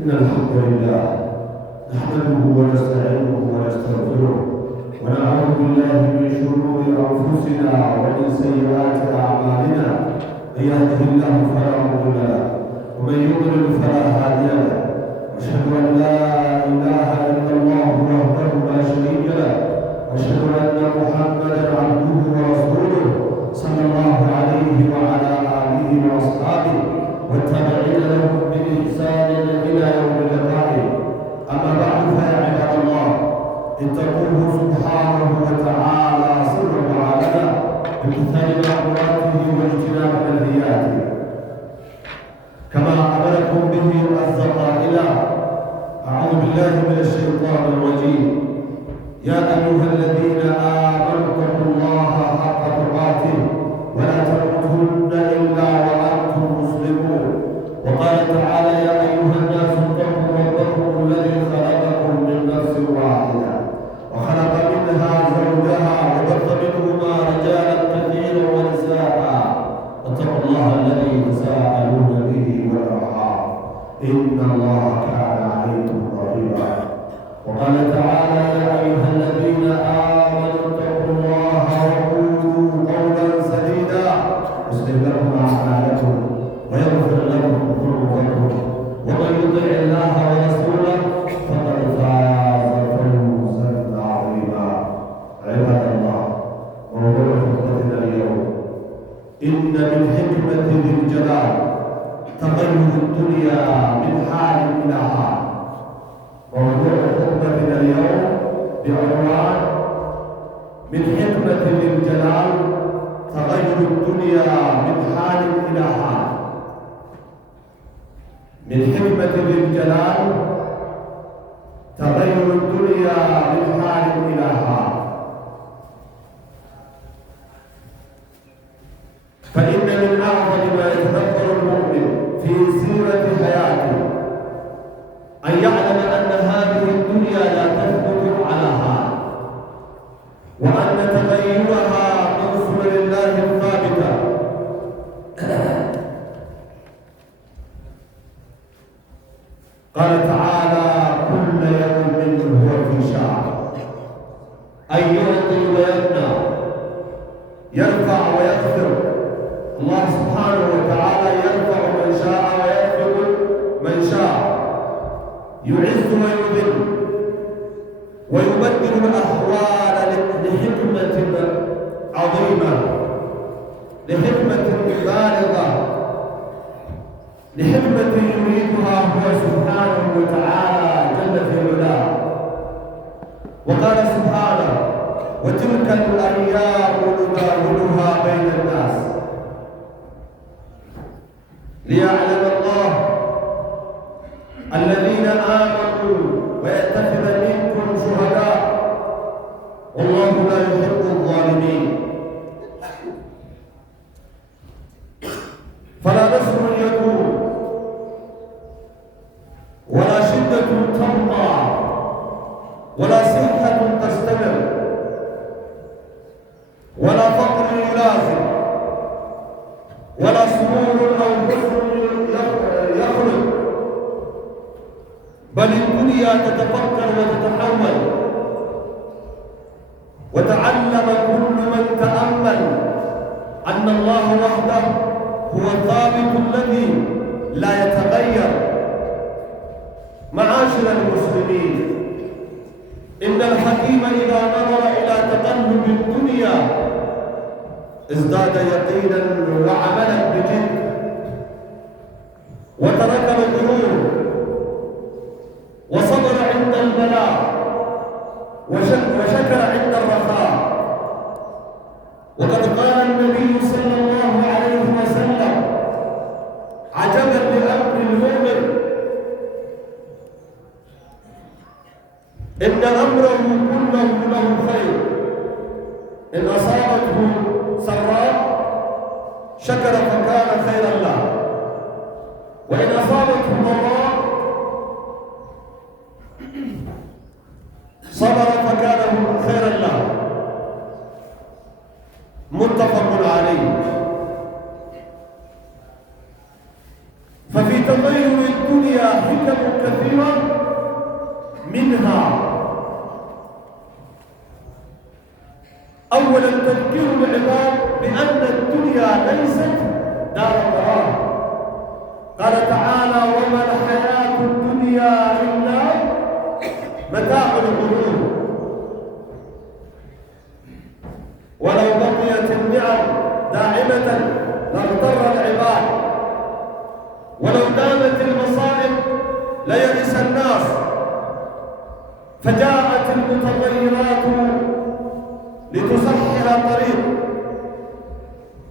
إن الحمد لله نحمده ونستعينه ونستغفره ونعوذ بالله من شرور أنفسنا ومن سيئات أعمالنا. من يهده الله فلا مضل له ومن يضلل فلا هادي له. أشهد أن لا إله إلا الله وحده لا شريك له وأشهد أن محمدا عبده ورسوله صلى الله عليه وعلى آله وأصحابه والتابعين لهم بإحسان إلى يوم اللقاء. أما بعد فيا عباد الله اتقوه سبحانه وتعالى سرا وعلنا بامتثال مأموراته واجتناب منهياته كما أمركم به عز قائلا: أعوذ بالله من الشيطان الرجيم. يا أيها الذين آمنوا اتقوا الله حق تقاته ولا تموتن إلا وأنتم مسلمون. وقال تعالى: يا أيها الناس اتقوا ربكم الذي خلقكم من نفس واحدة وخلق منها زوجها وبث منهما رجالا كثيرا ونساء. واتقوا الله الذي تساءلون به والأرحام إن الله كان عليكم رقيبا. وقال تعالى: يا أيها الذين آمنوا اتقوا الله وقولوا قولا سديدا يصلح لكم أعمالكم ويغفر لكم ذنوبكم ومن يطع الله ورسوله فقد فاز فوزا عظيما. عباد الله، موضوع خطبتنا اليوم: إن من حكمة ذي الجلال تغير الدنيا من حال إلى حال. موضوع خطبتنا اليوم بعنوان: من حكمة ذي الجلال تغير الدنيا من حال إلى حال. من حكمة ذي الجلال تغير الدنيا من حال إلى حال. فإن من أعظم ما يتذكر المؤمن في سيرة حياته أن يعلم أن هذه الدنيا لا تثبت على حال، وأن تغيرها من سنن الله الثابتة. قال تعالى: كل يوم هو في شأن. أي يعطي ويمنع، يرفع ويخفض. الله سبحانه وتعالى يرفع من شاء ويخفض من شاء، يعز ويذل ويبدل الأحوال لحكمة عظيمة، لحكمة بالغة، لحكمة يريدها هو سبحانه وتعالى جل في علاه. وقال سبحانه: وتلك الأيام نداولها بين الناس ليعلم الله الذين آمنوا ويتخذ منكم شهداء والله لا يحب الظالمين. فلا نصر يكون ولا شدة تمضى ولا صحة تستمر ولا فقر يلازم ولا سرور أو حزن يخلق، بل الدنيا تتفكر وتتحول. وتعلم كل من تأمل أن الله وحده هو الثابت الذي لا يتغير. معاشر المسلمين، إن الحكيم إذا نظر إلى تقلب الدنيا ازداد يقينا وعملا بجد، وترك الغرور وصبر عند البلاء وشكر عند الرخاء. وقد قال النبي صلى الله عليه وسلم: عجبا لأمر المؤمن، إن أمره كله له خير، إن أصابته سراء شكر فكان خيرا له، وإن أصابته ضراء صبر فكان خيرا له. متفق عليه. ففي تغير الدنيا حكم كثيرة أولا تذكير العباد بأن الدنيا ليست دار قرار. قال تعالى: وما الحياة الدنيا إلا متاع الغرور. ولو بقيت النعم داعمة لاغتر العباد، ولو دامت المصائب ليئس الناس، فجاءت المتغيرات لتسهل الطريق.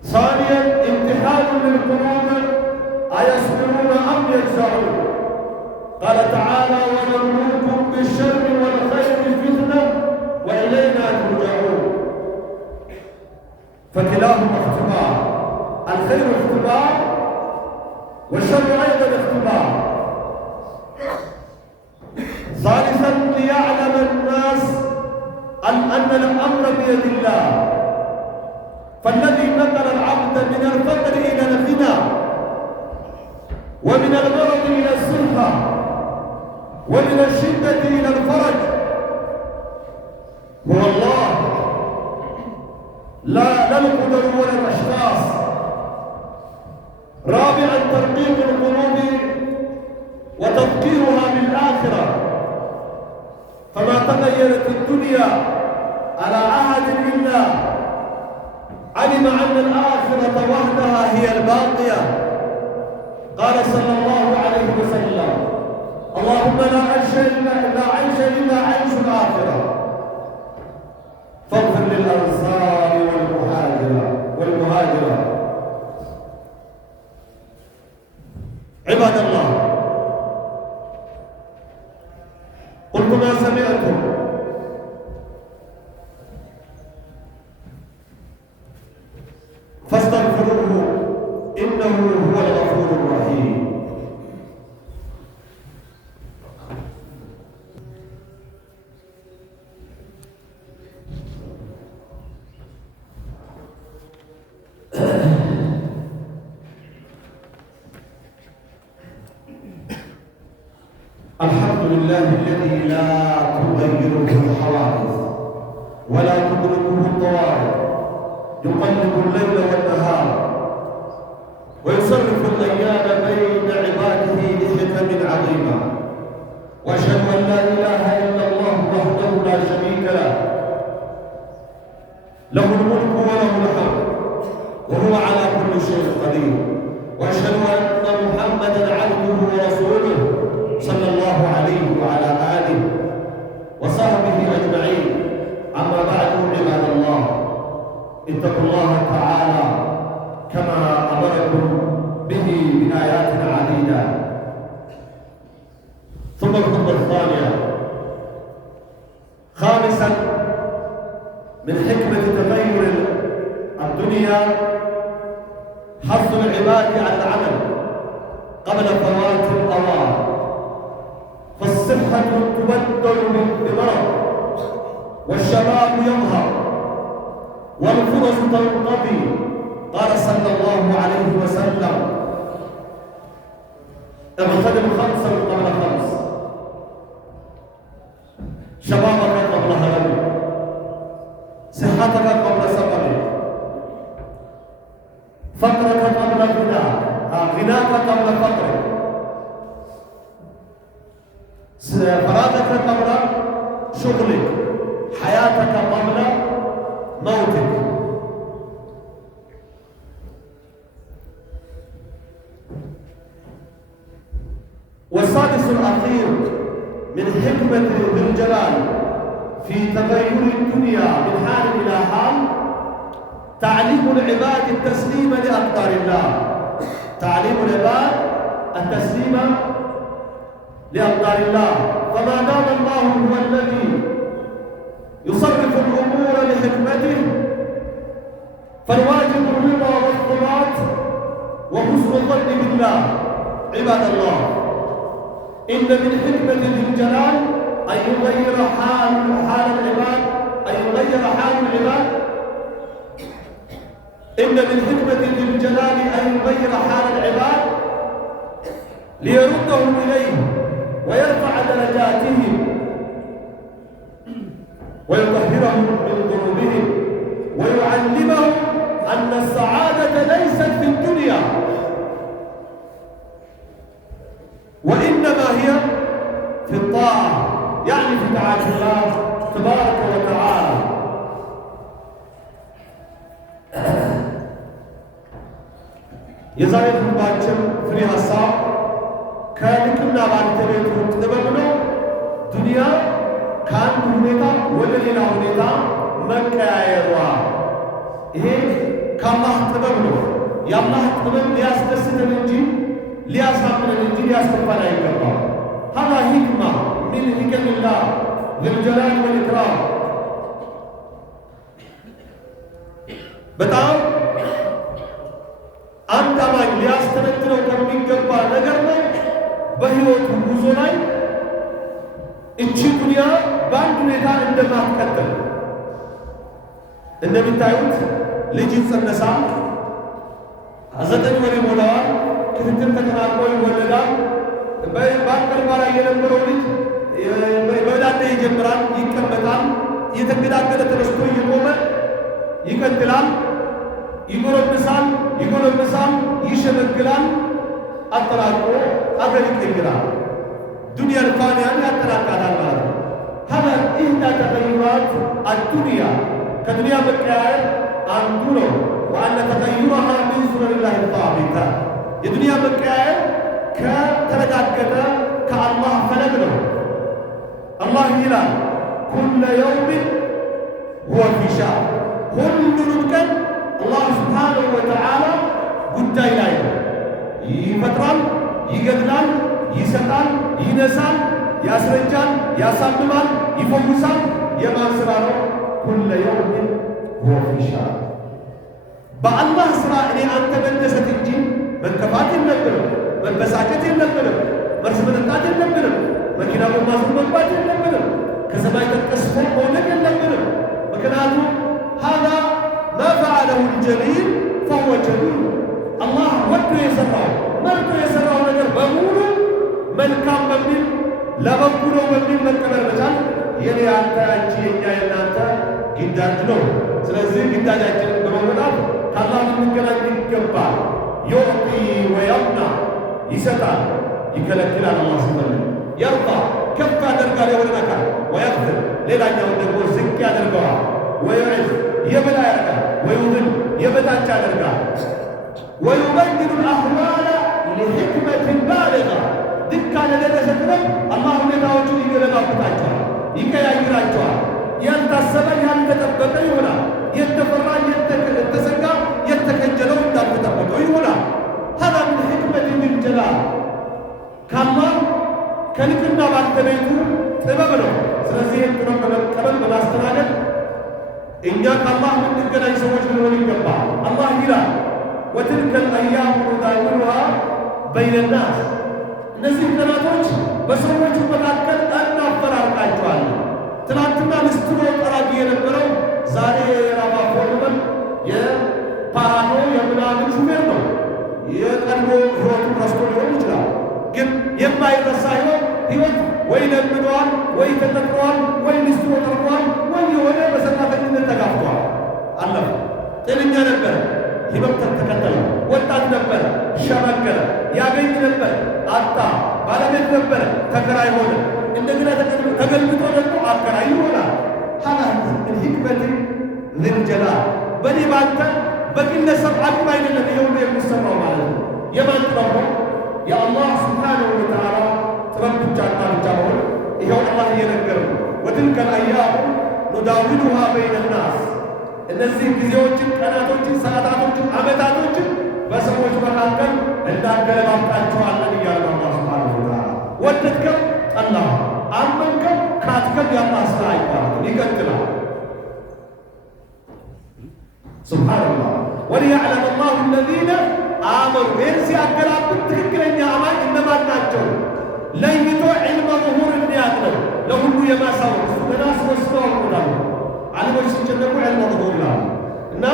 ثانيا امتحان للقلوب أيصبرون أم يجزعون. قال تعالى: ونبلوكم بالشر والخير فتنة وإلينا ترجعون. فكلاهما اختبار، الخير اختبار والشر أيضا اختبار. ثالثا ليعلم الناس أن الأمر بيد الله، فالذي نقل العبد من الفقر إلى الغنى، ومن المرض إلى الصحة، ومن الشدة إلى الفرج هو الله، لا القدر ولا الأشخاص. رابعا ترقيق القلوب وتذكيرها بالآخرة، فما تغيرت الدنيا على عهد إلا علم أن الآخرة وحدها هي الباقية. قال صلى الله عليه وسلم: اللهم لا عيش إلا عيش الآخرة، فاغفر للأنصار والمهاجرة. عباد الله، قلت ما سمعتم، فاستغفروه إنه هو الغفور الرحيم. الحمد لله الذي لا تغيره الحوادث ولا تدركه الطوارئ، يقلب الليل والنهار ويصرف الأيام بين عباده لحكم عظيمة. وأشهد أن لا إله إلا الله وحده لا شريك له، له الملك وله الحمد وهو على كل شيء قدير. وأشهد أن محمدا عبده ورسوله صلى الله عليه وعلى آله وصحبه أجمعين. أما بعد، عباد الله، اتقوا الله تعالى كما أمركم به بآيات عديدة. ثم الخطبة الثانية: خامسا من حكمة تغير الدنيا حث العباد على العمل قبل فوات الأوان، فالصحة تبدل بمرض، والشباب يظهر، والفرص تنقضي. قال صلى الله عليه وسلم: اغتنم خمسا قبل خمس، شبابك قبل هرمك، صحتك قبل سقمك، فقرك قبل غناك، غناك قبل فقرك، فراغك قبل شغلك، حياتك قبل موتك. والسادس الأخير من حكمة ذي الجلال في تغير الدنيا من حال إلى حال تعليم العباد التسليم لأقدار الله، تعليم العباد التسليم لأقدار الله. فما دام الله هو الذي يصرف الأمور لحكمته، فالواجب الرضا والثبات وحسن الظن بالله. عباد الله، إن من حكمة ذي الجلال أن يغير حال العباد، إن من حكمة ذي الجلال أن يغير حال العباد ليردهم إليه ويرفع درجاتهم ويطهرهم من ذنوبهم. ليست في الدنيا وإنما هي في الطاعة، يعني في طاعة الله تبارك وتعالى. የዛሬ ትምህርታችን ፍሬ ሀሳብ ከልቅና ባለቤቱ ጥበብ ነው። ዱንያ ከአንድ ሁኔታ ወደ ሌላ ሁኔታ መቀያየሯ፣ ይሄ ከአላህ ጥበብ ነው። የአላህ ጥበብ ሊያስደስተን እንጂ ሊያሳምነን እንጂ ሊያስከፋን አይገባም። ሀዛ ሂክማ ሚን ሂከሚላህ ዝልጀላል ወልኢክራም። በጣም አንድ አማኝ ሊያስተነትነው ከሚገባ ነገር ነው። በሕይወቱ ጉዞ ላይ እቺ ዱንያ በአንድ ሁኔታ እንደማትቀጥል እንደሚታዩት ልጅ ይጸነሳል፣ 9 ወር ይሞላዋል፣ ክትትል ተጠናቆ ይወለዳል። በአንቀልባ ላይ የነበረው ልጅ በዳዴ ይጀምራል፣ ይቀመጣል፣ እየተንገዳገደ ተነስቶ እየቆመ ይቀጥላል፣ ይጎረምሳል፣ ይሸመግላል፣ አጠናቆ አገር ይቀይራል። ዱንያን ፋንያን ያጠናቃታል ማለት ነው። ሀዛ ኢህዳ ተቀይራት አዱንያ ከዱንያ መቀያየር አንዱ ነው። ወአነ ተቀይሩሃ ሚን ሱነኒላሂ ታቢታ የዱንያ መቀያየር ከተረጋገጠ ከአላህ ፈለግ ነው። አላህ ይላል ኩለ የውሚን ሁወ ፊ ሻእን፣ ሁሉንም ቀን አላህ ስብሓነሁ ወተዓላ ጉዳይ ላይ ነው። ይፈጥራል፣ ይገድላል፣ ይሰጣል፣ ይነሳል፣ ያስረጃል፣ ያሳምማል፣ ይፈውሳል። የማን ሥራ ነው? ኩለ የውሚን ሁወ ፊ ሻእን። በአላህ ሥራ እኔ አንተ መደሰት እንጂ መከፋት የለብንም፣ መበሳጨት የለብንም፣ መርዝ መጠጣት የለብንም፣ መኪና በማስሩ መግባት የለብንም፣ ከሰማይ ተቀስፎ መውደቅ የለብንም። ምክንያቱም ሀዛ ማ ፈዐለሁ ልጀሊል ፈሁወ ጀሚል። አላህ ወዶ የሠራው መርጦ የሠራው ነገር በሙሉ መልካም በሚል ለበጎ ነው በሚል መቀበል መቻል የኔ አንተ አንቺ የኛ የእናንተ ግዳጅ ነው። ስለዚህ ግዳጃችንን በመወጣት ከአላህ ልንገናኝ ይገባል። ዩዕጢ ወየምና ይሰጣል፣ ይከለክላል። አላህ ሲፈልግ የርፋ ከፍ ያደርጋል የሆነ አካል፣ ወየኽፍር ሌላኛውን ደግሞ ዝቅ ያደርገዋል። ወዩዕዝ የበላይ ያደርጋል፣ ወዩዝል የበታች ያደርጋል። ወዩበይኑ ልአህዋለ ሊሕክመትን ባሊጋ ድካ ለደረሰ ጥበብ አላህ ሁኔታዎቹን ይገለባብጣቸዋል፣ ይቀያይራቸዋል። ያልታሰበ ያልተጠበቀ ይሆናል። የተፈራ የተሰጋ የተከጀለው እንዳልተጠበቀው ይሆናል። ሀዛ ምን ሕክመት ልጀላል ከአላህ ከልቅና ባለቤቱ ጥበብ ነው። ስለዚህ ይህን ጥበብ በመቀበል በማስተናገድ እኛ ከአላህ የምንገናኝ ሰዎች ልንሆን ይገባል። አላህ ይላል ወትልከ ልአያሙ ኑዳዊሉሃ በይነ ናስ፣ እነዚህ ቀናቶች በሰዎች መካከል እናፈራርቃቸዋለን። ትናንትና ልስትሮ ጠራጊ የነበረው ዛሬ የራባ ፎርመን የፓራዶ የምናምን ሹፌር ነው። የቀድሞ ሕይወቱን ረስቶ ሊሆን ይችላል። ግን የማይረሳ ሕይወት ወይ ለምደዋል፣ ወይ ተጠቅመዋል፣ ወይ ልስትሮ ጠርቋል፣ ወይ የሆነ በሰራተኝነት ተጋፍተዋል። አለፈ። ጤነኛ ነበረ፣ ሕይወት ተከተለ። ወጣት ነበረ፣ ሸመገለ። ያገኝ ነበር፣ አጣ። ባለቤት ነበረ፣ ተከራይ ሆነ። እንደገና ተገልብጦ ደግሞ አከራይ ይሆናል። ሀዛ ምን ሕክመት ዝልጀላል በኔ ባንተ በግለሰብ አቅም አይደለም ይሄ ሁሉ የሚሰራው ማለት ነው። የማን ጥበብ ነው? የአላህ ስብሓነሁ ወተዓላ ጥበብ ብቻና ብቻ መሆን ይኸው አላህ እየነገረ ነው። ወትልከ ልአያሙ ኑዳዊሉሃ በይነ ናስ፣ እነዚህ ጊዜዎችን፣ ቀናቶችን፣ ሰዓታቶችን፣ ዓመታቶችን በሰዎች መካከል እንዳገለባብጣቸዋለን እያለ አላህ ስብሓነሁ ወተዓላ። ወደድከም ጠላህ፣ አመንከም ካትከም የአላህ ሥራ አይባልም፣ ይቀጥላል። ሱብሓነላህ ወሊየዕለመ አላሁ አለዚነ አመኑ። ይህን ሲያገላብጥ ትክክለኛ አማኝ እነማን ናቸው ለይቶ ዒልመ ዙሁር እንዲያቅ ነው፣ ለሁሉ የማሳወቅ እሱ ገና ስወስነው አውቆታል። ዓለሞች ሲጨነቁ ዒልመ ዙሁር ይላሉ እና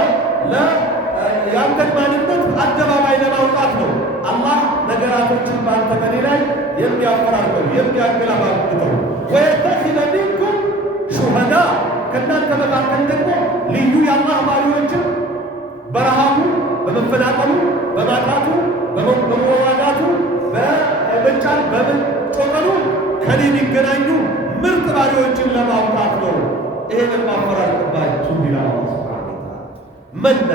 የአንተን ማንነት አደባባይ ለማውጣት ነው አላህ ነገራቶችን በአንተ በኔ ላይ የሚያፈራርቀው የሚያገላባብጠው። ወየተኺዘ ሚንኩም ሹሀዳ፣ ከእናንተ መካከል ደግሞ ልዩ የአላህ ባሪዎችን በረሃቡ በመፈ በመፈናቀሉ፣ በማጣቱ፣ በመዋጋቱ፣ በመጫን በመጮቀሉ ከኔ የሚገናኙ ምርጥ ባሪዎችን ለማውጣት ነው ይሄንን ማፈራረቅባችሁ ይላል አላህ ሱብሓነሁ ወተዓላ። መና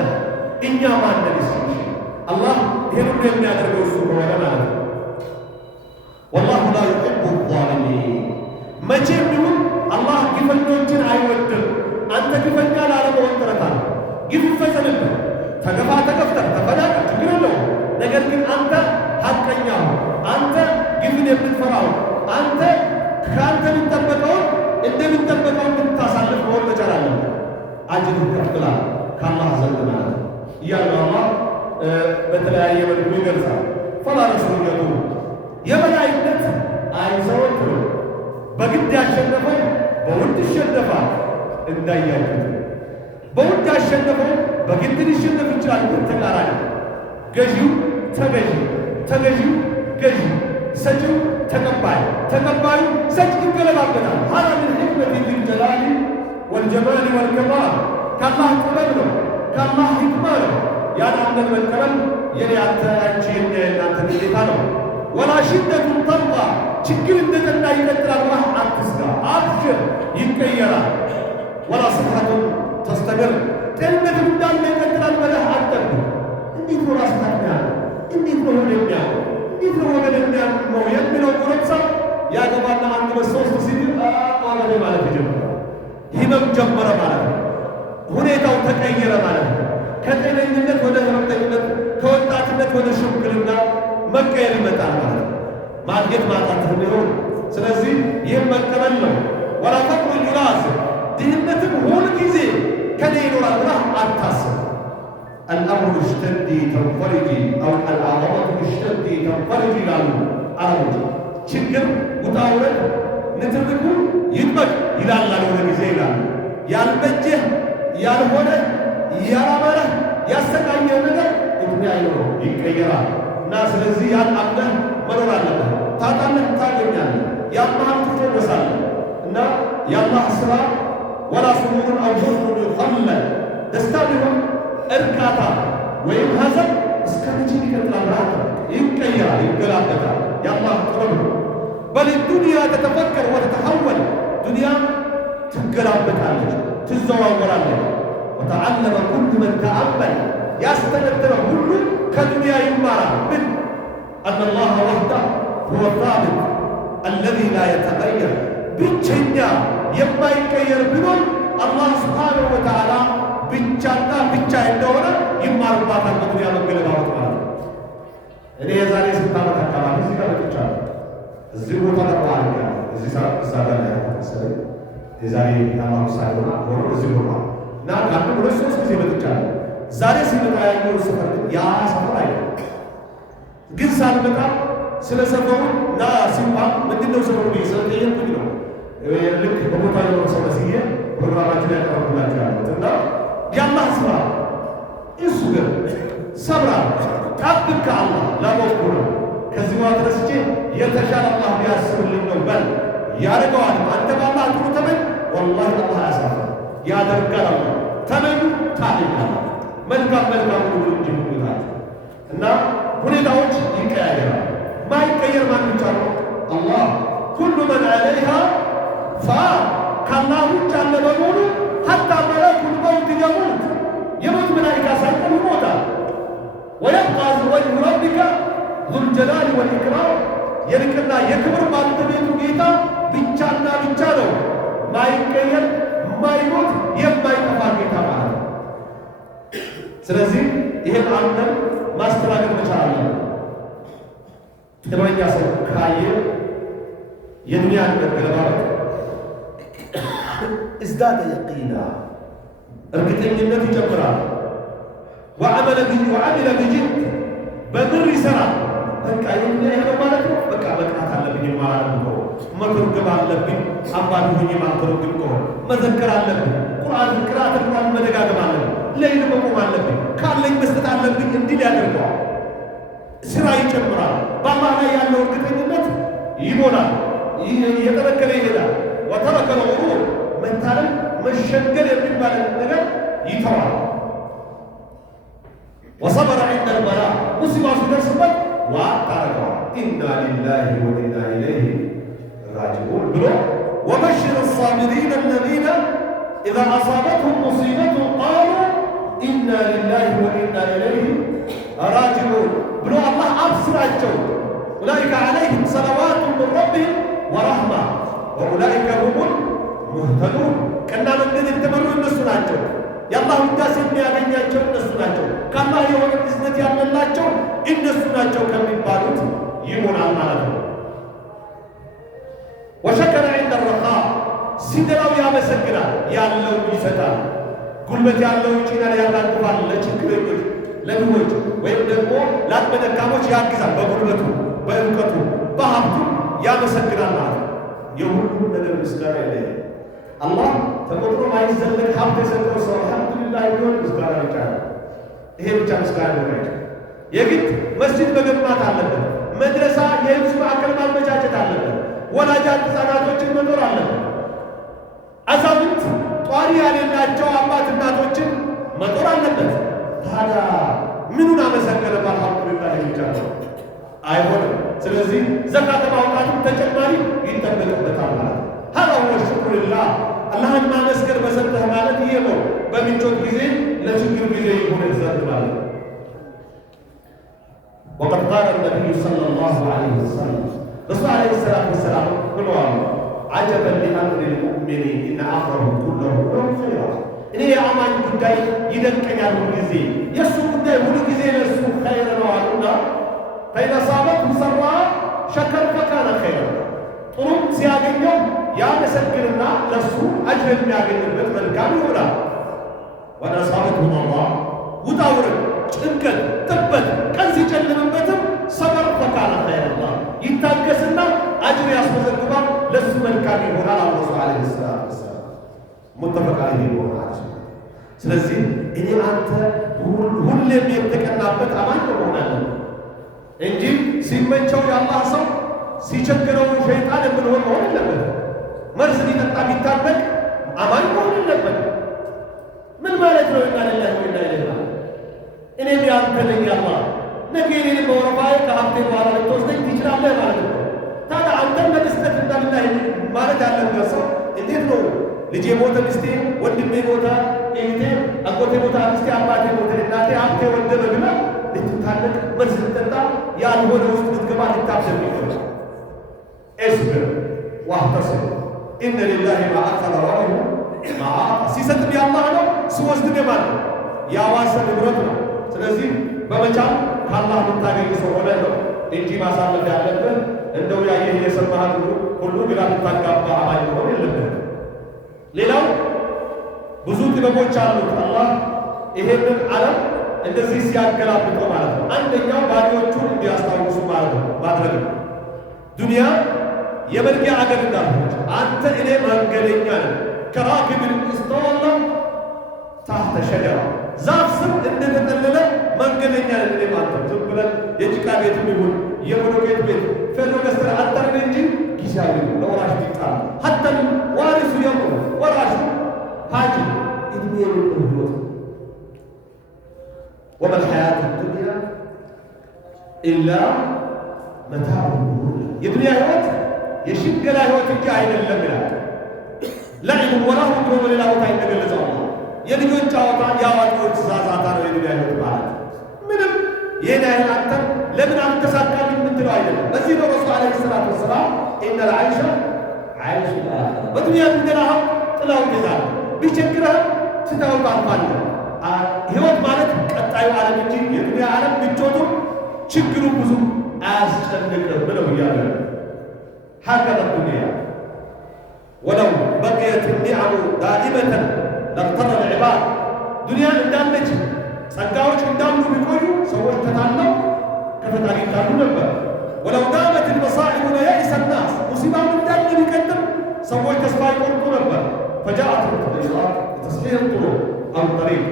እኛ ማንን ይስል አላህ ይሄን ሁሉ የሚያደርገው እሱ ከሆነ ማለት ነው። ወላሁ ላ ዩሒቡ ዛሊሚን። መቼም ቢሆን አላህ ግፈኞችን አይወድም። አንተ ግፈኛ ላለመሆን ጥረት አለ። ግፍ ይፈጸምብህ፣ ተገፍተህ ተፈናቀል፣ ችግር የለውም። ነገር ግን አንተ ሐቀኛ አንተ ግፍን የምትፈራው አንተ ከአንተ የሚጠበቀውን እንደሚጠበቀው እንድታሳልፍ መሆን መቻል አለብህ። አጅር ይከፍላል ከአላህ ዘንድ ማለት ነው እያለ አላህ በተለያየ መልኩ ይገልጻል። ፈላ ረሱልነቱ የበላይነት አይዘወትሩ። በግድ ያሸነፈው በውድ ይሸነፋል እንዳያችሁት። በውድ ያሸነፈው በግድ ሊሸነፍ ይችላል። ተቃራኒ ገዢው ተገዢ፣ ተገዢው ገዢ፣ ሰጪው ተቀባይ፣ ተቀባዩ ሰጪ ይገለባበታል። ሀዛ ምን ሕክመት ዚልጀላሊ ወልጀማሊ ወልከማል ከአላህ ጥበብ ነው፣ ከአላህ ሕክማ ነው። ያን አንተን መቀበል የኔ አንተ አንቺ የኛ የናንተ ግዴታ ነው። ወላ ሽደቱን ተብቃ ችግር እንደጠና ይቀጥላል። ብለህ አትስጋ፣ አብሽር፣ ይቀየራል። ወላ ስሕተቱን ተስተምር ጤንነትም እንዳለ ይቀጥላል ብለህ አትጠብቅ። እንዴት ነው ራስ ታድያለ? እንዴት ነው ወደ የሚያው እንዴት ነው ወደ የሚያው የሚለው ጎረምሳ ያገባና አንድ በሶስት ሲል ማለት ማለት ይጀምራል። ህመም ጀመረ ማለት ነው። ሁኔታው ተቀየረ ማለት ነው። ከጤነኝነት ወደ ህመምተኝነት፣ ከወጣትነት ወደ ሽምግልና መቀየር ይመጣል ማለት ነው። ማግኘት ማጣት ቢሆን ስለዚህ ይህም መቀበል ነው። ወላ ፈቅሩ ዩላዝ ድህነትም ሁል ጊዜ ከኔ ይኖራል ብለህ አታስብ። አልአምሩ እሽተዲ ተንፈሪጂ አው አልዓዘመቱ እሽተዲ ተንፈሪጂ ይላሉ አረቦች። ችግር ውጣ ውረድ ንትርኩ ይጥበቅ ይላል ያልሆነ ጊዜ ይላል። ያልበጀህ ያልሆነ ያላማረህ ያሰቃየው ነገር እድሜ አይኖረው ይቀየራል። እና ስለዚህ ያን አምነህ መኖር አለብህ። ታጣለህ፣ ታገኛለህ። የአላህን ትፈወሳለህ። እና የአላህ ስራ ወላ ሱሩሩን አው ሁዝኑን ይኸለ ደስታ ቢሆን እርካታ ወይም ሐዘን እስከ መቼ ይቀጥላል? ይቀየራል፣ ይገላበጣል። የአላህ ጥበብ ነው። በል ዱንያ ተተፈከር ወተተሐወል ዱንያ ትገላበጣለች፣ ትዘዋወራለች። ወተዓለመ ኩሉ መን ተአመል ያስተነተነ ሁሉ ከዱንያ ይማራል። ምን አነ አላህ ወህደ ሁወ ሳቢት አለዚ ላ የተቀየር ብቸኛ የማይቀየር ቢኖር አላህ ስብሓነሁ ወተዓላ ብቻና ብቻ እንደሆነ ይማሩባታል። በዱንያ መገለባወጥ ማለት ነው። እኔ የዛሬ 6 ዓመት አካባቢ እዚህ ጋር መጥቻለሁ። እዚህ ቦታ ተባለ እዚህ ሰዓት እሳጋ ላይ መሰለኝ የዛሬ ያማው ሳይሆን ሆኖ እዚህ ቦታ እና ካሉ 2-3 ጊዜ መጥቻለሁ። ዛሬ ሲመጣ ያለው ሰፈር ያ ሰፈር አይደለም። ግን ሳልመጣ ስለ ሰፈሩ ና ሲባል ምንድነው ሰፈሩ ስለጠየቅኩኝ ነው። ልክ በቦታ የሆነ ሰው መስዬ ፕሮግራማችን ያቀረብኩላችሁ ያሉት እና የአላህ ስራ እሱ ግን ሰብራ ጠብቅ ከአላህ ለሞትኩ ነው። ከዚህ በኋላ ተነስቼ የተሻለ አላህ ቢያስብልኝ ነው በል ያደርገዋል። አንተ በአላህ ጥሩ ተመኝ፣ ወላሂ አላህ ያሳፍር ያደርጋል። አላህ ተመኙ ታገኛለህ። መልካም መልካም ሁሉ እንጂ ሁሉታል እና ሁኔታዎች ይቀያየራል። ማይቀየር ማን ብቻ ነው? አላህ ኩሉ መን ዐለይሃ ፋን ከአላህ ውጭ ያለ በሙሉ ሐታ መለኩል መውት የሙት የሞት መላኢካ ሳይቀር ይሞታል። ወየብቃ ወጅሁ ረቢከ ዙልጀላሊ ወልኢክራም የልቅና የክብር ባለቤቱ ጌታ ብቻና ብቻ ነው። ማይቀየር ማይሞት የማይጠፋ ጌታ ማለት ነው። ስለዚህ ይሄን አምነን ማስተናገድ መቻል አለን። ጥበበኛ ሰው ካየ የዱንያን መገለባበጥ እዝዳደ የቂና እርግጠኝነት ይጨምራል። ወዐመለ ቢጅድ በምር ይሰራል። በቃ የዱንያ ይሄ ነው ማለት ነው። በቃ መቅራት አለብኝ ማለት ነው። መተርጎም አለብኝ። አባቱ ሆኜ ማተረጎም ከሆነ መዘከር አለብኝ። ቁርአን ቅራት ቁርአን መደጋገም አለብኝ። ለይል መቆም አለብኝ። ካለኝ መስጠት አለብኝ። እንዲህ ያደርገዋል። ስራ ይጨምራል። በአላህ ላይ ያለው እርግጠኝነት ይሞላል። እየጠነከረ ይሄዳል። ወተረከ ልጉሩር መታለል መሸገር የሚባል ነገር ይተዋል። ወሰበረ ዐንደ ልበላእ ሙሲባው ሲደርስበት ዋጥ አረገዋል። ኢና ሊላሂ ወኢና ኢለይሂ ራጂዑን ብሎ ወበሽር አሳቢሪነ አለዚነ ኢዛ አሳበትሁም ሙሲበቱን ቃሉ ኢና ሊላሂ ወኢና ኢለይሂ ራጂዑን ብሎ አላህ አብስራቸው። ኡላኢከ ዐለይሂም ሰለዋቱ ሚን ረቢሂም ወረሕማ ወኡላኢከ ሁሙል ሙህተዱን። ቀና መንገድ የተመሩ እነሱ ናቸው። የአላህ ውዳሴ የሚያገኛቸው እነሱ ናቸው። ከአላህ የሆነ እዝነት ያለላቸው እነሱ ናቸው ከሚባሉት ይሆናል ማለት ነው። ወሸከረ ዐንደ ረኻእ ሲደራው ያመሰግናል፣ ያለው ይሰጣል። ጉልበት ያለው ይጭናል፣ ያራግፋል። ለችግረኞች ለድሆች ወይም ደግሞ ለአቅመ ደካሞች ያግዛል። በጉልበቱ በእውቀቱ በሀብቱ ያመሰግናል ማለት ነው። የሁሉም ነገር ምስጋና ይለያል። አላህ ተቆጥሮ ማይዘለቅ ሀብት የሰጠው ሰው አልሐምዱሊላህ ቢሆን ምስጋና ይቻላል። ይሄ ብቻ ምስጋና ነው። የግድ መስጂድ መገንባት አለበት። መድረሳ የህዝብ ማዕከል ማመቻቸት አለበት። ወላጅ ህፃናቶችን መኖር አለበት። አዛውንት ጧሪ ያሌላቸው አባት እናቶችን መኖር አለበት። ታዲያ ምኑን አመሰገነ? አልሐምዱሊላህ ይቻላል አይሆንም። ስለዚህ ዘካት ማውጣትም ተጨማሪ ይጠበቅበታል ማለት ነው። ሀዛ ሁወ ሽክሩላህ አላህን ማመስገን በሰጠህ ማለት ይሄ ነው። በምቾት ጊዜ ለችግር ጊዜ ይሁን ዘንድ ማለት ነው። ወቀድ ቃለ ነቢዩ ሰለላሁ ዐለይሂ ወሰለም ረሱል ዐለይሂ ሰላቱ ወሰላም ብለዋል፣ ዐጀበን ሊአምሪ ልሙእሚኒ ኢነ አምረሁ ኩለሁ ኸይር። እኔ የአማኝ ጉዳይ ይደንቀኛል ሁሉ ጊዜ፣ የእሱ ጉዳይ ሁሉ ጊዜ ለእሱ ኸይር ነው አሉና ፈኢን አሳበትሁ ሰራአ ሸከረ ፈካነ ኸይረን። ጥሩም ሲያገኘው ያመሰግንና ለእሱ አጅር የሚያገኝበት መልካም ይሆናል። ወኢን አሳበትሁ ضራእ ውጣ ውረድ፣ ጭንቀት፣ ጥበት ቀን ሲጨልምበትም ሰበር ፈካነ ኸይረን ይታገስና አጅር ያስመዘግባል፣ ለእሱ መልካም ይሆናል። አሉ ረሱል ዐለይሂ ሰላቱ ወሰላም ሙተፈቅ ዐለይሂ ይሆናል። ስለዚህ እኔ አንተ ሁሌም የተቀናበት አማኝ መሆን አለብን እንጂ ሲመቸው የአላህ ሰው ሲቸግረው ሸይጣን የምንሆን መሆን የለበት። መርዝ ሊጠጣ ቢታበቅ አማኝ መሆን የለበት። ምን ማለት ነው? ኢና ሊላሂ ወኢና ኢለይሂ ራጂዑን። እኔም ያንተ ነኝ አላህ፣ ነገ እኔን በወረፋዬ ከሀብቴ በኋላ ልትወስደኝ ትችላለህ ማለት ነው። ታዲያ አንተን ለመስጠት እንዳልላህ ማለት ያለበት ሰው እንዴት ነው? ልጄ ሞተ፣ ሚስቴ ወንድሜ ሞተ፣ እህቴ አጎቴ ሞተ፣ ሚስቴ አባቴ ሞተ፣ እናቴ ሀብቴ ወደመ ብላ ልትታለቅ መርዝ ልትጠጣ ያልሆነ ውስጥ ልትገባ ልታብሰብ ይሆናል። እስብር ዋህተስብ ኢነ ሊላሂ ማ አኸዘ ወለሁ ማ አዕጣ። ሲሰጥም የአላህ ነው፣ ሲወስድም የማን ነው? የአዋሰ ንብረት ነው። ስለዚህ በመቻል ከአላህ የምታገኝ ሰው ሆነ ነው እንጂ ማሳለፍ ያለብህ እንደው ያየህ የሰማህ ሁሉ ግራ ልታጋባ አማኝ መሆን የለብህም። ሌላው ብዙ ጥበቦች አሉት አላህ ይሄንን ዓለም እንደዚህ ሲያገላብጠው ማለት ነው። አንደኛው ባሪዎቹን እንዲያስታውሱ ማለት ነው ማድረግ ነው። ዱንያ የመርጊያ አገር እንዳለች አንተ እኔ መንገደኛ ነን ከራኪብን ኢስተወላ ታህተ ሸጀራ ዛፍ ስር እንደተጠለለ መንገደኛ ነን። እኔ ማለት ነው ዝም ብለን የጭቃ ቤትም ይሁን የብሎኬት ቤት ፌሮ ገዝተን አጠርን እንጂ ጊዜያዊ ነው። ለወራሽ ይጣል ሀተን ዋሪሱ የሙ ወራሹ ሀጂ እድሜ ህይወት ወመል ሐያቱ ዱንያ ኢላ መታዑ ጉሩር። የዱንያ ህይወት የሽንገላ ህይወት እንጂ አይደለም ይላል። ለዒቡ ወላሁ ብሎ በሌላ ቦታ የተገለጸው የልጆች ጨዋታ የአዋቂዎች ዛዛታ ነው የዱንያ ህይወት ማለት። ምንም ይህን ያህል አንተን ለምን አልተሳካል የምትለው አይደለም። ለዚህ ነው ረሱል ዐለይሂ ሰላቱ ወሰላም ኢነል ዐይሸ ዐይሹ ልአኺራ፣ በዱንያ ብንገላህም ጥላው ይዛል፣ ቢቸግረህም ትተኸው ታልፋለህ። ህይወት ማለት ቀጣዩ ዓለም እንጂ የዱንያ ዓለም ምቾቱም ችግሩ ብዙ አያስጨንቅም ብለው እያለ ሀከዘ ዱንያ ወለው በቅየት ኒዕሙ ዳኢመተን ለቅተረ ልዕባድ። ዱንያ እንዳለች ጸጋዎች እንዳሉ ቢቆዩ ሰዎች ተታለው ከፈጣሪ ይጣሉ ነበር። ወለው ዳመት ልመሳኢቡ ለየእሰ ናስ፣ ሙሲባም እንዳለ ቢቀጥም ሰዎች ተስፋ ይቆርጡ ነበር። ፈጃአት ተስሊሕ ጥሩ አንጠሪቅ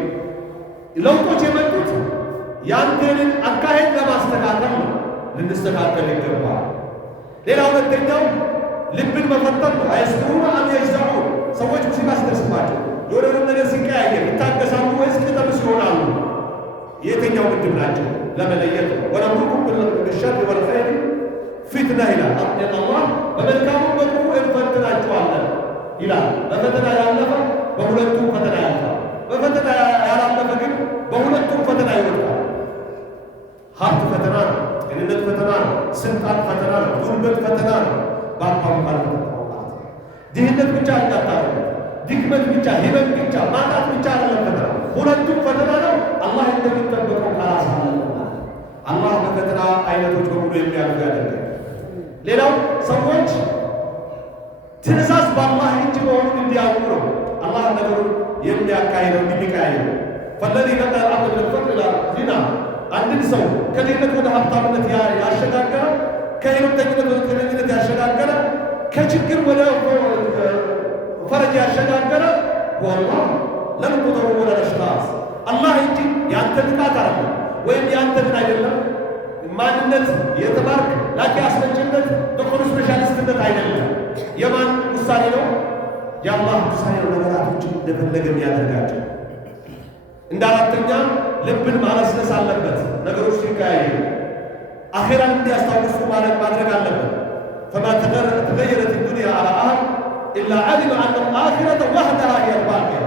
ለውጦች የመጡት ያንተንን አካሄድ ለማስተካከል ነው። ልንስተካከል ይገባል። ሌላ ሁለተኛው ልብን መፈተን ነው። አየስሩና አም የጅዘዑን፣ ሰዎች ሙሲባ ሲደርስባቸው የሆነ ነገር ሲቀያየር ይታገሳሉ ወይስ ቅጠብስ ይሆናሉ? የትኛው ምድብ ናቸው ለመለየት ነው። ወነብሉኩም ቢሸር ወልኸይር ፊትና ይላል አላህ። በመልካሙ በክፉ እንፈትናችኋለን ይላል። በፈተና ያለፈ በሁለቱም ፈተና ያልፋል። በፈተና ያላለፈ ግን በሁለቱም ፈተና ይወድቃል። ሀብት ፈተና ነው። ጤንነት ፈተና ነው። ስልጣን ፈተና ነው። ጉልበት ፈተና ነው። በአካሉ ካልተጠቀሙባት ድህነት ብቻ አጋጣሚ ድክመት ብቻ ህመም ብቻ ማጣት ብቻ አይደለም ፈተና፣ ሁለቱም ፈተና ነው። አላህ እንደሚጠበቀው ካላሳለፈና አላህ በፈተና አይነቶች በሙሉ የሚያልፉ ያደርጋል። ሌላው ሰዎች ትእዛዝ በአላህ እጅ መሆኑን እንዲያውቁ ነው አላህ ነገሩን የሚያካሂደው እንዲሚካሄደው። ፈለዚነ ቀረአቱ ልፈቅር ላ ዚና አንድን ሰው ከድህነት ወደ ሀብታምነት ያሸጋገረ፣ ከህመምተኝነት ወደ ጤነኝነት ያሸጋገረ፣ ከችግር ወደ ፈረጅ ያሸጋገረ ወላሂ ለም ቁጥሩ ወለ አሽኻስ አላህ እንጂ ያንተ ብቃት አይደለም ወይም ያንተ ምን አይደለም ማንነት የተባርክ ላኪ አስመጭነት ዶክተር ስፔሻሊስትነት አይደለም። የማን ውሳኔ ነው? የአላህ ውሳኔ ነው። ነገራቶችን እንደፈለገ የሚያደርጋቸው። እንደ አራተኛ ልብን ማለስለስ አለበት። ነገሮች ሲካሄዱ አኼራን እንዲያስታውሱ ማድረግ አለበት። ፈማ ተገየረት ዱንያ አላ አህል ኢላ ዓሊመ አነ አልአኺረተ ወሕደሃ ሂየ አልባቂያ።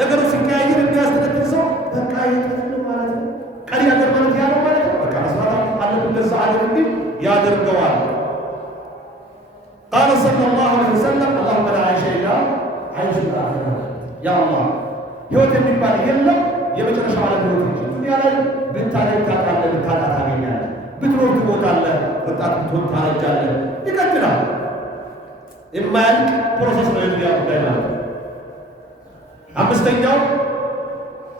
ነገሩ ሲካሄድ የሚያስተነትን ሰው በቃ የለም ማለት ነው። ቀሪ ሀገር ማለት ያለው ማለት ነው። በቃ መስራት አለብን ለዛ አገር እንዲህ ያደርገዋል። ቃለ ሰለላሁ ዐለይሂ ወሰለም አላሁመ ላ ዐይሸ ኢላ ዐይሹል አኺራ። ያ አላህ ህይወት የሚባል የለም የመጨረሻው ዓለም ህይወት እንጂ ዱንያ ላይ ብታገኝ ታጣለህ፣ ብታጣ ታገኛለህ፣ ብትኖር ትሞታለህ፣ ወጣት ብትሆን ታረጃለህ። ይቀጥላል። የማያልቅ ፕሮሰስ ነው የዱንያ ጉዳይ ማለት ነው። አምስተኛው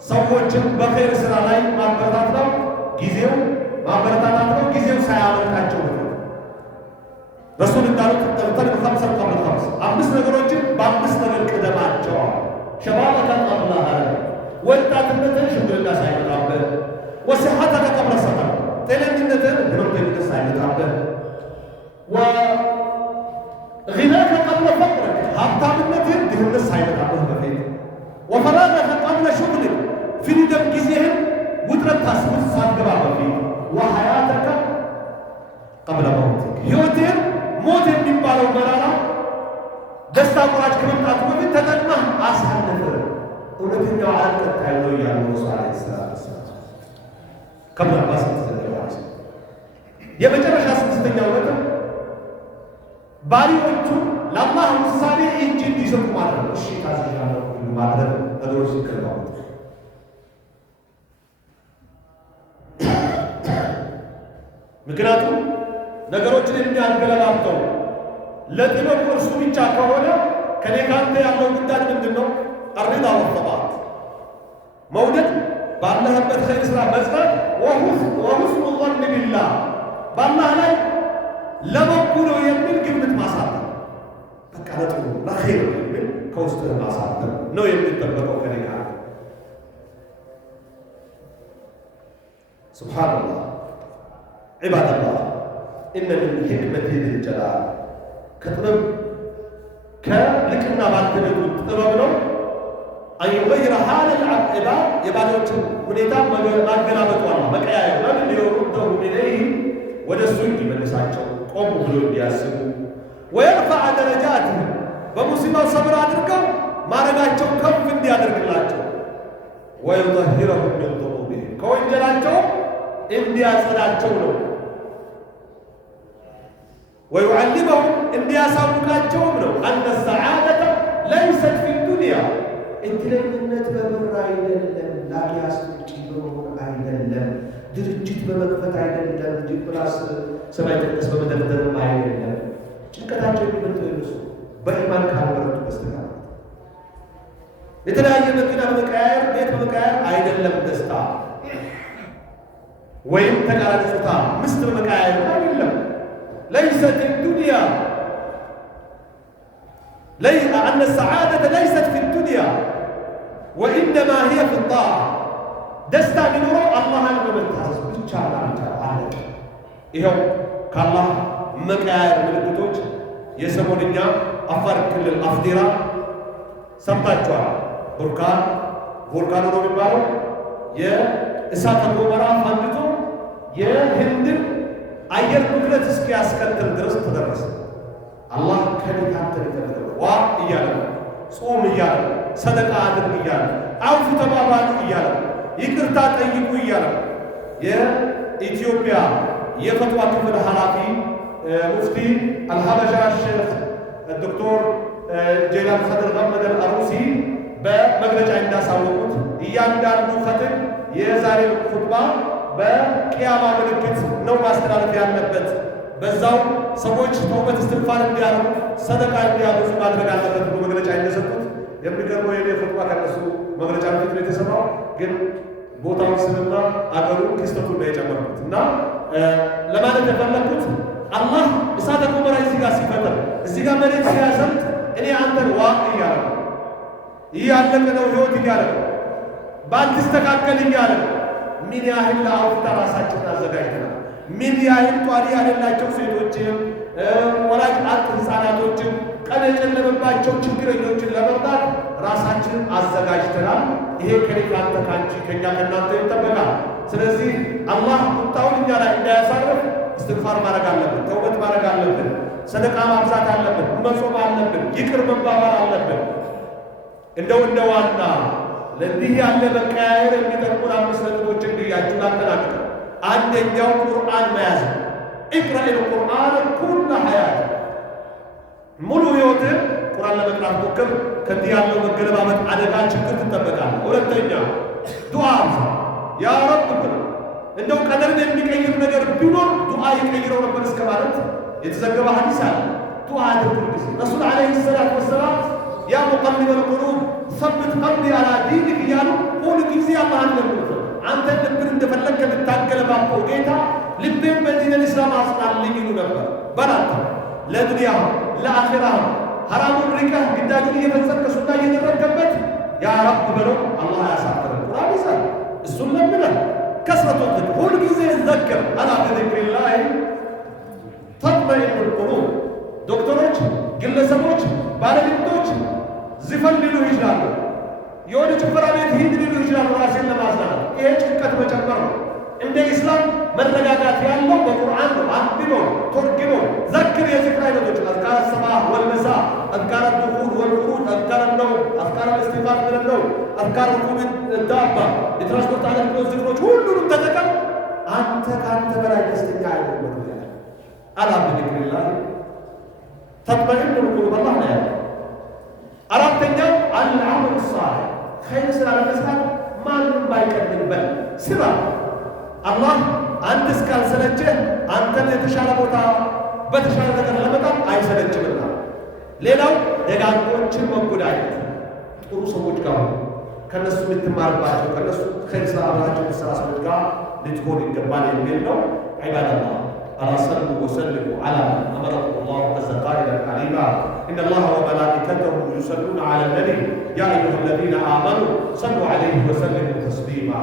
ሰዎችን በኸይር ስራ ላይ ማበረታታት ነው። ጊዜው ማበረታታት ነው። ጊዜው ሳያመልጣቸው ነው። ረሱል እንዳሉት ተብተን በኸምሰን ቀብል ኸምስ አምስት ነገሮችን በአምስት ነገር ቅደማቸው። ሸባበከ ቀብለ ሀረም ወጣትነትን ሽምግልና ሳይመጣብህ፣ ወሲሐተከ ቀብለ ሰቀም ጤነኝነትን ህመምተኝነት ሳይመጣብህ፣ ወጊናከ ቀብለ ፈቅርክ ሀብታምነትን ድህነት ሳይመጣብህ በፊት፣ ወፈራገከ ቀብለ ሹግልክ ፍሪደም ጊዜህን ውጥረት ታስቡት ሳትገባ በፊት፣ ወሐያተከ ቀብለ መውትክ ህይወትህን ሞት የሚባለው መራራ ደስታ ቁራጭ ከመምጣቱ በፊት ተጠቅመህ አሳልፍ። እውነተኛው ዓለም ቀጣይ ነው እያሉ ረሱል ዓለይሂ ሰላቱ ወሰላም ከብን አባስ ተዘገባች። የመጨረሻ ስድስተኛው ነጥብ ባሪዎቹ ለአላህ ውሳኔ እጅ እንዲሰጡ ማድረግ ነው። እሺ ታዝዣለሁ ማድረግ ነገሮች ሲከናወኑ ምክንያቱም ነገሮችን የሚያገለባብጠው ለጥበቡ እርሱ ብቻ ከሆነ ከኔ ካንተ ያለው ግዳጅ ምንድን ነው? አሪዳ ወጠባት መውደድ፣ ባለህበት ኸይር ስራ መጽናት፣ ወሁስኑ ظን ቢላህ በአላህ ላይ ለበጎ ነው የሚል ግምት ማሳተፍ፣ በቃ ለጥሩ ለኸይር የሚል ከውስጥህ ማሳተፍ ነው የሚጠበቀው ከኔ ካንተ። ሱብሓነላህ ዒባደላህ ኢነ ሚን ሒክመቲ ዚል ጀላል ከጥበብ ከልቅና ባልተገኙ ጥበብ ነው አንዩገይረ ሐለል ዒባድ የባሪያዎችን ሁኔታ ማገላበጡ አላ መቀያየር ለምን ሊወሩደሁ ኢለይህ ወደ እሱ እንዲመልሳቸው ቆም ብሎ እንዲያስቡ፣ ወየርፈዐ ደረጃትህም በሙሲባው ሰብር አድርገው ማረጋቸው ከፍ እንዲያደርግላቸው፣ ወዩጠሂረሁም ሚን ዙኑቢሂም ከወንጀላቸው እንዲያጸዳቸው ነው። ወዩዓሊመሁም እንዲያሳውቃቸውም ነው። አነ ሰዓደተ ለይሰት ፊ ዱንያ እድለኝነት በብር አይደለም፣ ላኪያስ ውጭ በመሆን አይደለም፣ ድርጅት በመክፈት አይደለም፣ ዲፕላስ ሰማይ ጠቀስ በመደርደርም አይደለም። ጭንቀታቸው የሚበልጠው የነሱ በኢማን ካልበረቱ በስተቀር የተለያየ መኪና በመቀያየር ቤት በመቀያየር አይደለም ደስታ፣ ወይም ተቃራኒ ጾታ ምስት በመቀያየር አይደለም። ليست الدنيا أن السعادة ليست في الدنيا وإنما هي في الطاعة دستا بنورو الله الممتاز بتشالا عليك إيهو كالله مكاير ملكتوج يسمونيا أفر كل الأفدرة سمتاجوا بركان نورو بيبارو እሳተ ገሞራ ፈንድቶ የህንድን አየር ብክለት እስኪያስከትል ድረስ ተደረሰ። አላህ ከኔ ካንተ ይፈልጋል ዋ እያለ ጾም እያለ ሰደቃ አድርግ እያለ አውፉ ተባባሉ እያለ ይቅርታ ጠይቁ እያለ የኢትዮጵያ የፈትዋ ክፍል ኃላፊ ሙፍቲ አልሐበሻ ሼክ ዶክተር ጀላል ኸድር መሐመድ አልአሩሲ በመግለጫ እንዳሳወቁት እያንዳንዱ ኸጥብ የዛሬው ኹጥባ በቂያማ ምልክት ነው ማስተላለፍ ያለበት። በዛው ሰዎች ተውበት እስትግፋር እንዲያደርጉ ሰደቃ እንዲያበዙ ማድረግ አለበት ብሎ መግለጫ እንደሰጡት የሚገርመው የኔ ኹጥባ ከነሱ መግለጫ በፊት ነው የተሰራው። ግን ቦታውን ስምና አገሩን ክስተቱን ነው የጨመርኩት እና ለማለት የፈለኩት አላህ እሳተ ገሞራ እዚህ ጋር ሲፈጥር እዚህ ጋር መሬት ሲያሰምጥ እኔ አንተን ዋ እያለ ነው እያለቀ ነው ህይወት እያለ ነው ባልተስተካከል እያለ ነው። ምን ያህል ለአውፍታ ራሳችንን አዘጋጅተናል። ምን ያህል ጧሪ ያለላቸው ሴቶችን ወላጅ አጥ ህፃናቶችን ቀን የጨለመባቸው ችግረኞችን ለመርዳት ራሳችንን አዘጋጅተናል። ይሄ ከኔ ካንተ ካንቺ ከኛ ከእናንተ ይጠበቃል። ስለዚህ አላህ ቁጣውን እኛ ላይ እንዳያሳርፍ እስትግፋር ማድረግ አለብን፣ ተውበት ማድረግ አለብን፣ ሰደቃ ማብዛት አለብን፣ መጾም አለብን፣ ይቅር መባባል አለብን። እንደው እንደ ዋና ለዚህ ያለ መቀያየር የሚጠቅሙን 5 ነጥቦችን ብያችሁ ላጠናቅቅ። አንደኛው ቁርአን መያዝ። ኢቅራኢል ቁርአን ኩለ ሐያት፣ ሙሉ ህይወትን ቁርአን ለመቅራት ሞክር። ከዚህ ያለው መገለባበጥ አደጋ ችግር ትጠበቃለህ። ሁለተኛ ዱዓ አብዛ። ያ ረብ እንደው ቀደርን የሚቀይር ነገር ቢኖር ዱዓ ይቀይረው ነበር እስከ ማለት የተዘገበ ሐዲስ አለ። ዱዓ አድርጉ። ረሱል ዓለይሂ ሰላቱ ወሰላም ያ ሙቀሊበል ቁሉብ ሰብት ቀልቢ አላ ዲኒክ እያሉ ሁሉ ጊዜ አላህን ለምኑት። አንተ ልብን እንደፈለግህ የምታገለባበው ጌታ ልቤን በዲነል ኢስላም አጽናልኝ ይሉ ነበር። በላታ ለዱንያ ለአኺራ ሐራሙን ሪቀህ ግዳጁን እየፈጸምክ ሱና እየተረከበት ያ ረብ በለው አላህ ያሳፍረን። ቁርአን ይዛል እሱን ለምነህ ከስረቱ ዝክር ሁሉ ጊዜ ዘክር። አላ ቢዚክሪላህ ተጥመኢኑል ቁሉብ። ዶክተሮች፣ ግለሰቦች፣ ባለቤቶች ዝፈን ሊሉ ይችላሉ። የሆነ ጭፈራ ቤት ሂድ ሊሉ ይችላሉ ራሴን ለማዝናናት። ይሄ ጭንቀት መጨመር ነው። እንደ ኢስላም መረጋጋት ያለው በቁርአን ነው። አንብቦ ተርጉሞ ዘክር። የዝክር አይነቶች አዝካረ ሰባህ ወልመሳ፣ አዝካረ ዱኹል ወልኹሩጅ፣ አዝካረ ነው፣ አዝካረ ኢስቲግፋር ነው፣ አዝካረ ሩኩዕ ዳባ፣ የትራንስፖርት አገልግሎት ዝክሮች ሁሉንም ተጠቀም። አንተ ካንተ በላይ ደስተኛ አይሆንም። አላ ቢዚክሪላህ ተጥመኢኑል ቁሉብ አላህ ነው ያለው። አራተኛው አልዓመል ሷሊህ፣ ኸይር ስራ ለመስራት ማንም ባይቀድምበት ስራ። አላህ አንተ እስካልሰለቸህ አንተን የተሻለ ቦታ በተሻለ ነገር ለመጣም አይሰለችምና። ሌላው ደጋጎችን መጎዳኘት፣ ጥሩ ሰዎች ጋር ከነሱ ልትማርባቸው ከነሱ ኸይር ስራ አብራቸው የተሰራ ሰዎች ጋር ልትሆን ይገባል የሚል ነው። ዒባደላህ ألا صلوا وسلموا على من أمركم الله عز قائلا عليما إن الله وملائكته يصلون على النبي يا أيها الذين آمنوا صلوا عليه وسلموا تسليما.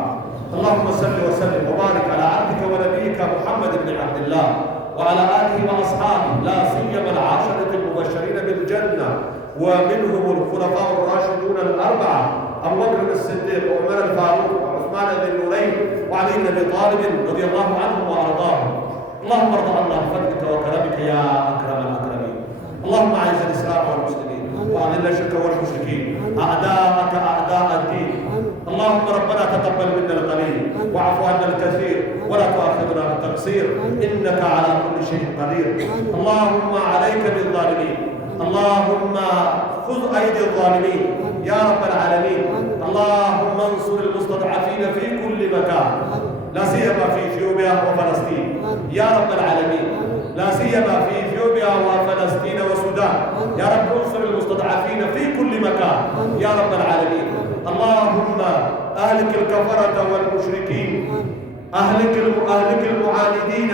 اللهم صل وسلم وبارك على عبدك ونبيك محمد بن عبد الله وعلى آله وأصحابه لا سيما العاشرة المبشرين بالجنة ومنهم الخلفاء الراشدون الأربعة أبو بكر الصديق وعمر الفاروق وعثمان ذي النورين وعلي بن أبي طالب رضي الله عنهم وأرضاهم. اللهم ارض عنا بفضلك وكرمك يا اكرم الاكرمين. اللهم اعز الاسلام والمسلمين واذل الشرك والمشركين اعداءك اعداء الدين. اللهم ربنا تقبل منا القليل واعف عنا الكثير ولا تؤاخذنا بالتقصير انك على كل شيء قدير. اللهم عليك بالظالمين، اللهم خذ ايدي الظالمين يا رب العالمين. اللهم انصر المستضعفين في كل مكان لا سيما في اثيوبيا وفلسطين يا رب العالمين، لا سيما في اثيوبيا وفلسطين والسودان يا رب انصر المستضعفين في كل مكان يا رب العالمين. اللهم اهلك الكفرة والمشركين، اهلك المعاندين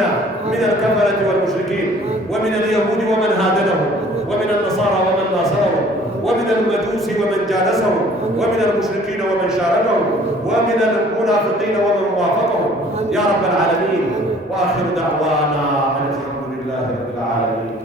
من الكفرة والمشركين ومن اليهود ومن هادنهم ومن النصارى ومن ناصرهم ومن المجوس ومن جالسهم ومن المشركين ومن شاركهم ومن المنافقين ومن وافقهم يا رب العالمين. وآخر دعوانا أن الحمد لله رب العالمين.